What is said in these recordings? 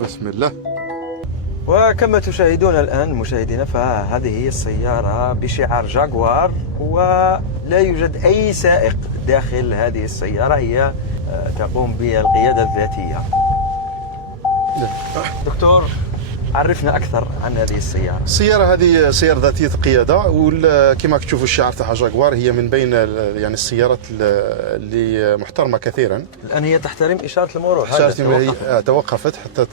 بسم الله. وكما تشاهدون الآن مشاهدينا، فهذه هي السيارة بشعار جاكوار، ولا يوجد أي سائق داخل هذه السيارة، هي تقوم بالقيادة الذاتية. دكتور، عرفنا أكثر عن هذه السيارة. السيارة هذه سيارة ذاتية القيادة، وكما تشوفوا الشعار تاعها جاكوار، هي من بين يعني السيارات اللي محترمة كثيرا. الآن هي تحترم إشارة المرور. هي توقفت حتى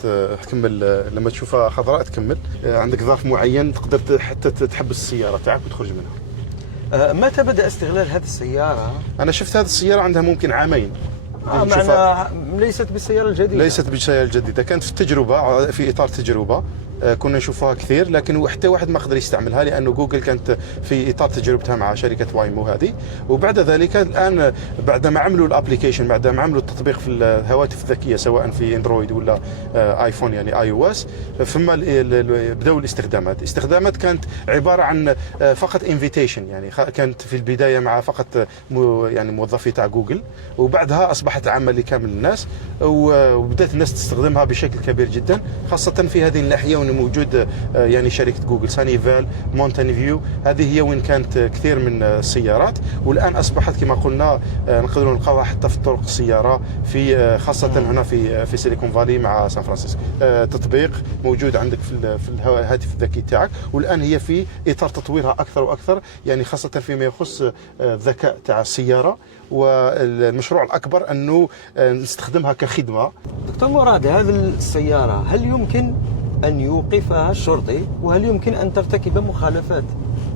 تكمل، لما تشوفها خضراء تكمل. عندك ظرف معين تقدر حتى تحبس السيارة تاعك وتخرج منها. متى بدأ استغلال هذه السيارة؟ أنا شفت هذه السيارة عندها ممكن عامين. معنى ليست بالسيارة الجديدة. ليست بالسيارة الجديدة، كانت في التجربة، في إطار تجربة. كنا نشوفها كثير، لكن حتى واحد ما قدر يستعملها، لأنه جوجل كانت في إطار تجربتها مع شركة وايمو هذه. وبعد ذلك الآن بعد ما عملوا الابليكيشن، بعد ما عملوا التطبيق في الهواتف الذكية سواء في اندرويد ولا ايفون يعني اي او اس، ثم بدأوا الاستخدامات كانت عبارة عن فقط انفيتيشن، يعني كانت في البداية مع فقط يعني موظفي تاع جوجل، وبعدها أصبحت عامة لكامل الناس، وبدأت الناس تستخدمها بشكل كبير جدا، خاصة في هذه الناحية موجود يعني شركة جوجل سانيفال، مونتاني فيو، هذه هي وين كانت كثير من السيارات. والآن أصبحت كما قلنا نقدروا نلقاوها حتى في طرق السيارة، في خاصة هنا في سيليكون فالي مع سان فرانسيسكو. تطبيق موجود عندك في الهاتف الذكي تاعك، والآن هي في إطار تطويرها أكثر وأكثر، يعني خاصة فيما يخص الذكاء تاع السيارة. والمشروع الأكبر أنه نستخدمها كخدمة. دكتور مراد، هذه السيارة هل يمكن أن يوقفها الشرطي، وهل يمكن أن ترتكب مخالفات؟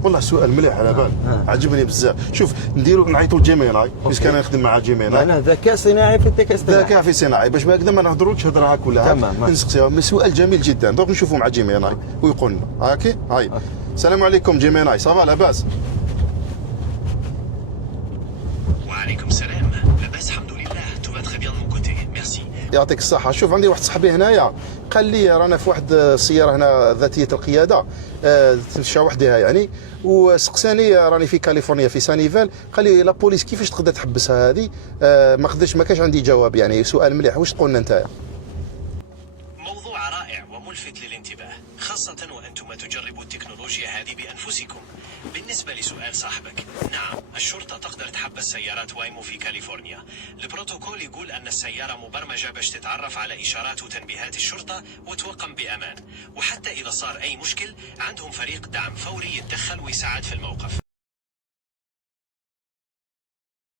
والله سؤال مليح على بال، عجبني بزاف. شوف نديروا نعيطوا لجيميناي، بس كان نخدم مع جيميناي. أنا ذكاء صناعي في الذكاء الاصطناعي. ذكاء في صناعي، باش ما هكذا ما نهضروش هضره هاك ولا هاك، نسقسيهم. سؤال جميل جدا، دوك نشوفوا مع جيميناي ويقول لنا هاكي. هاي السلام عليكم جيميناي، صافا لاباس؟ وعليكم السلام، لاباس الحمد لله، تو فا تري بيان مون كوتي، ميرسي. يعطيك الصحة. شوف عندي واحد صاحبي هنايا قال لي رانا في واحد السيارة هنا ذاتية القيادة، تمشى وحدها يعني، وسقساني راني في كاليفورنيا في سانيفال، قال لي لا بوليس كيفاش تقدر تحبسها هذه؟ ما كانش عندي جواب، يعني سؤال مليح. واش تقولنا نتايا؟ موضوع رائع وملفت للانتباه، خاصة وأنتم تجربوا التكنولوجيا هذه بأنفسكم. بالنسبة لسؤال صاحبك، نعم الشرطة تقدر تحبس سيارات وايمو في كاليفورنيا. البروتوكول يقول أن السيارة مبرمجة باش تتعرف على إشارات وتنبيهات الشرطة وتوقم بأمان، وحتى إذا صار أي مشكل عندهم فريق دعم فوري يتدخل ويساعد في الموقف.